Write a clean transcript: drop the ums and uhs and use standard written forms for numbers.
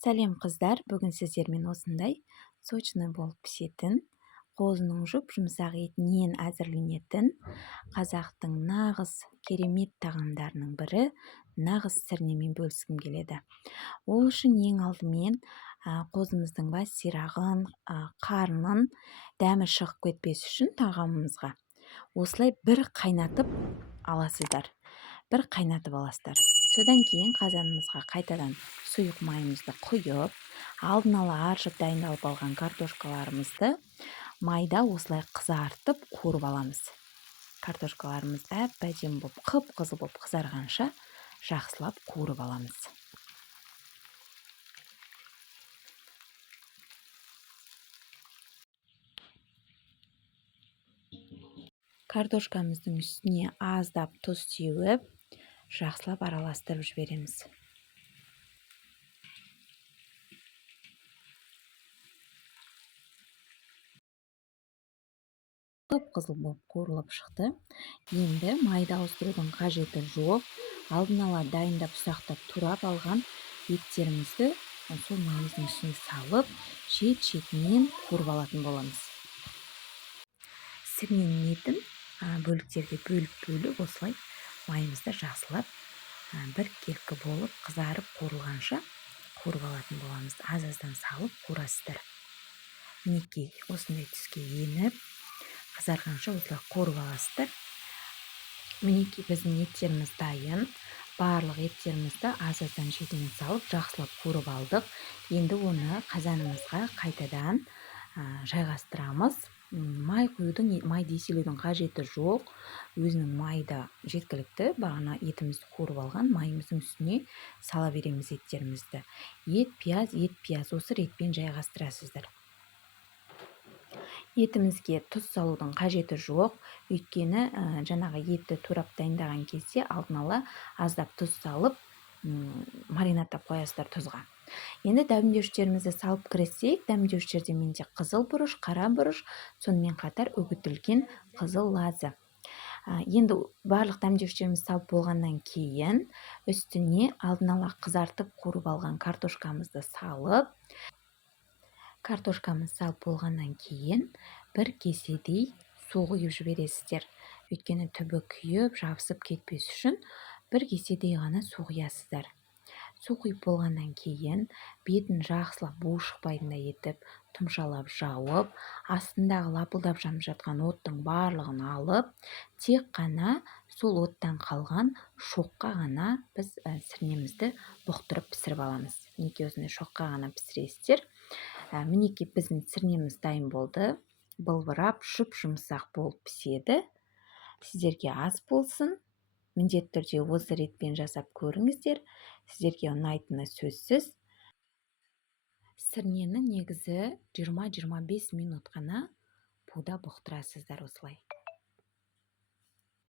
Сәлем қыздар, бүгін сіздермен осындай сочный болып пісетін, қозының жұмсақ етінен әзірленетін қазақтың нағыз керемет тағамдарының бірі нағыз сірнемен бөліскім келеді. Ол үшін ең алдымен қозымыздың бас сирағын, қарнын дәмі шығып кетпес үшін тағамымызға осылай бір қайнатып аласыздар. Бір қайнатып аласыздар. Содан кейін қазанымызға қайтадан сұйық майымызды құйып, алдын ала аршып дайындалып алған картошкаларымызды майда осылай қызартып қуырып аламыз. Картошкаларымыз әп-әдемі болып, қып-қызыл болып қызарғанша жақсылап қуырып аламыз. Картошкамыздың үстіне аздап тұз сеуіп, жақсылап араластырып жібереміз. Қып-қызыл болып қуырылып шықты. Енді майда ауыстырудың қажеті жоқ. Алдын ала дайындап ұсақтап турап алған еттерімізді сол майымыздың ішіне салып, шет-шетінен қуырып алатын боламыз. Сірненің етін бөліктерге бөліп осылай майымызды жақсылап біркелкі болып қызарып қуырылғанша қуырып алатын боламыз. Аз-аздан салып қуырасыздар. Мінекей осындай түске еніп қызарғанша осылай қуырып аласыздар. Мінекей біздің еттеріміз дайын. Барлық еттерімізді аз-аздан шетінен салып жақсылап қуырып алдық. Енді оны қазанымызға қайтадан жайғастырамыз. Майды еселеудің қажеті жоқ. Өзінің майда жеткілікті. Бағана етімізді қуырып алған майымыздың үстіне сала береміз еттерімізді. Ет, пияз, осы ретпен жайғастырасыздар. Етімізге тұз салудың қажеті жоқ. Өйткені жаңағы етті турап дайындаған кезде алдын ала аздап тұз салып, маринадтап қоясыздар тұзға. Енді дәмдеуіштерімізді салып кірісек, дәмдеуіштерде менде қызыл бұрыш, қара бұрыш, сонымен қатар үгітілген қызыл лазы. Енді барлық дәмдеуіштерімізді салып болғаннан кейін үстіне алдын ала қызартып қуырып алған картошкамызды салып, болғаннан кейін бір кеседей су құйып жібересіздер. Өйткені түбі күйіп, жабысып кетпес үшін бір кеседей ғана су құясыздар. Су құйып болғаннан кейін бетін жақсылап бу шықпайтындай етіп, тұмшалап жауып, астындағы лапылдап жанып жатқан оттың барлығын алып, тек қана сол оттан қалған шоққа ғана біз сірнемізді бұқтырып пісіріп аламыз. Мінекей осындай шоққа ғана пісіресіздер. Мінекей біздің сірнеміз дайын болды. Былбырап, жұмсақ болып піседі. Сіздерге ас болсын. Міндетті түрде осы ретпен жасап көріңіздер. Сіздерге ұнайтыны сөзсіз. Сірнені негізі 20-25 минут қана буда бұқтырасыздар осылай.